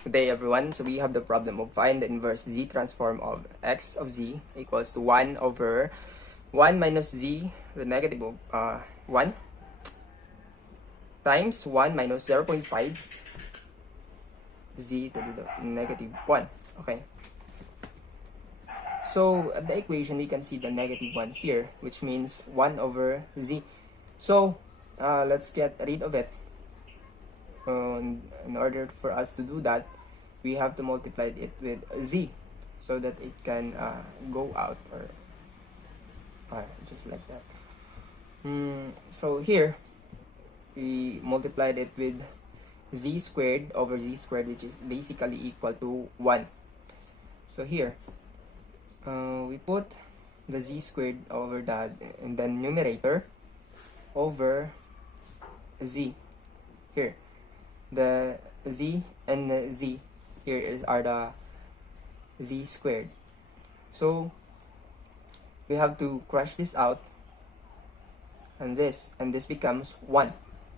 Good day everyone. So we have the problem of find the inverse z transform of x of z equals to 1 over 1 minus z, the negative of 1 times 1 minus 0.5 z to the negative 1. Okay. So at the equation we can see the negative 1 here, which means 1 over z. So let's get rid of it. In order for us to do that, we have to multiply it with z so that it can go out or just like that. So here we multiplied it with z squared over z squared, which is basically equal to 1. So here we put the z squared over that in the numerator over z here. The z and the z here are the z squared. So we have to crush this out, and this becomes 1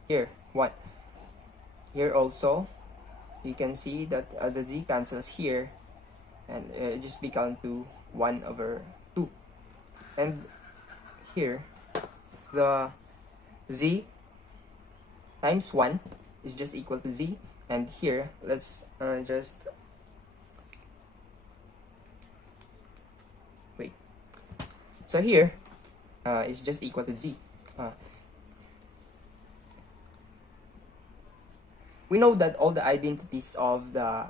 here, 1 here. Also you can see that the z cancels here, and it just becomes to 1 over 2. And here the z times 1 is just equal to z, and here let's just wait. So here is just equal to z. We know that all the identities of the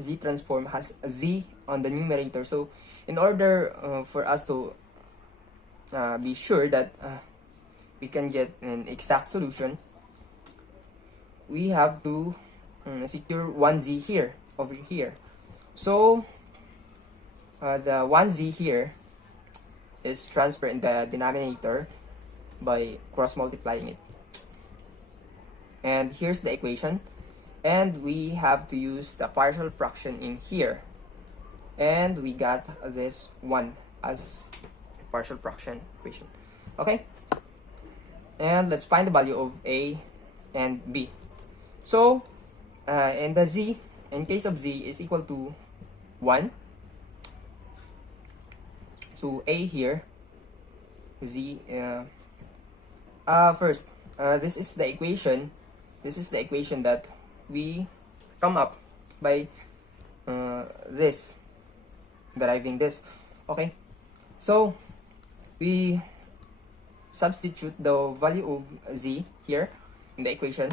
z transform has a z on the numerator. So in order for us to be sure that we can get an exact solution, we have to secure 1z here over here. So the 1z here is transferred in the denominator by cross multiplying it. And here's the equation, and we have to use the partial fraction in here, and we got this 1 as a partial fraction equation. Okay, and let's find the value of a and b. So in the z, in case of z, is equal to 1. So a here, z first this is the equation. This is the equation that we come up by this, deriving this. Okay, so we substitute the value of z here in the equation.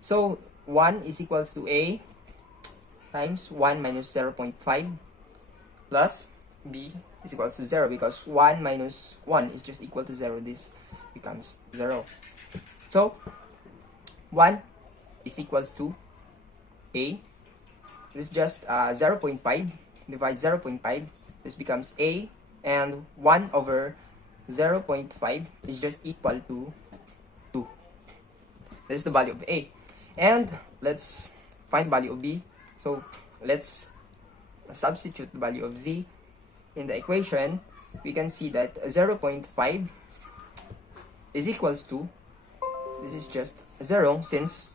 So 1 is equals to a times 1 minus 0.5 plus b is equals to 0, because 1 minus 1 is just equal to 0. This becomes 0. So 1 is equals to a. This is just 0.5. Divide 0.5. This becomes a, and 1 over 0.5 is just equal to 2. This is the value of a. And let's find value of b. So let's substitute the value of z in the equation. We can see that 0.5 is equals to, this is just 0, since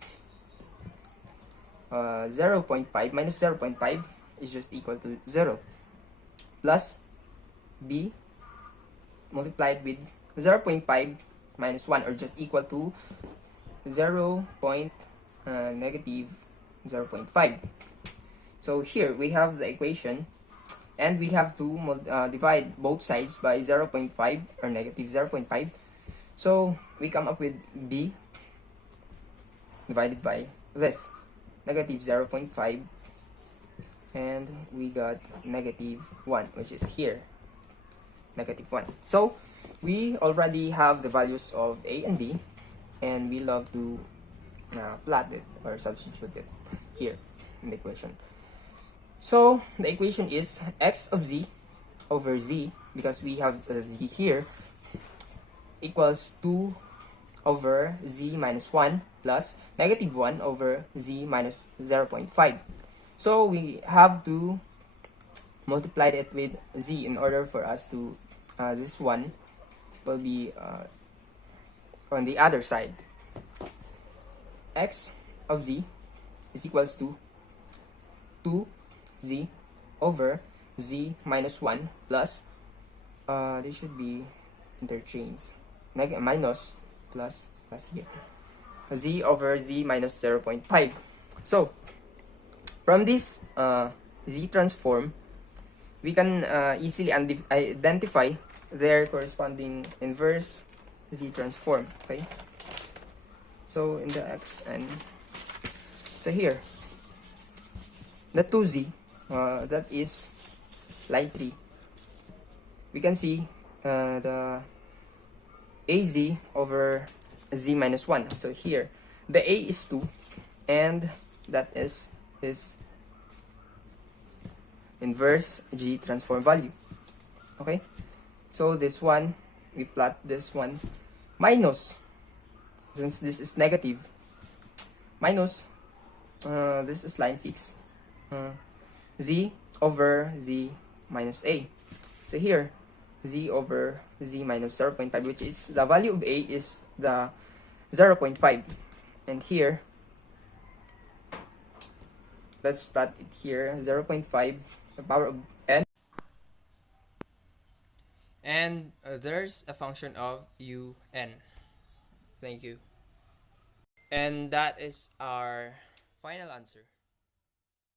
0.5 minus 0.5 is just equal to 0, plus b multiplied with 0.5 minus 1, or just equal to negative 0.5. So here we have the equation, and we have to divide both sides by 0.5 or negative 0.5. So we come up with b divided by this, negative 0.5, and we got negative 1, which is here, negative 1. So we already have the values of a and b, and we love to plot it or substitute it here in the equation. So the equation is x of z over z, because we have the z here, equals 2 over z minus 1 plus negative 1 over z minus 0.5. So we have to multiply it with z in order for us to, this one will be on the other side. X of z is equals to 2z over z minus 1 plus, this should be interchanged, minus plus here, z over z minus 0.5. So from this z transform, we can easily identify their corresponding inverse z transform. Okay, so in the xn, so here the 2z, that is line 3, we can see the az over z minus 1. So here the a is 2, and that is his inverse g transform value. Okay, so this one, we plot this one minus, since this is negative, minus this is line 6, z over z minus a. So here z over z minus 0.5, which is the value of a is the 0.5, and here let's plot it here, 0.5, the power of n, and there's a function of un. Thank you. And that is our final answer.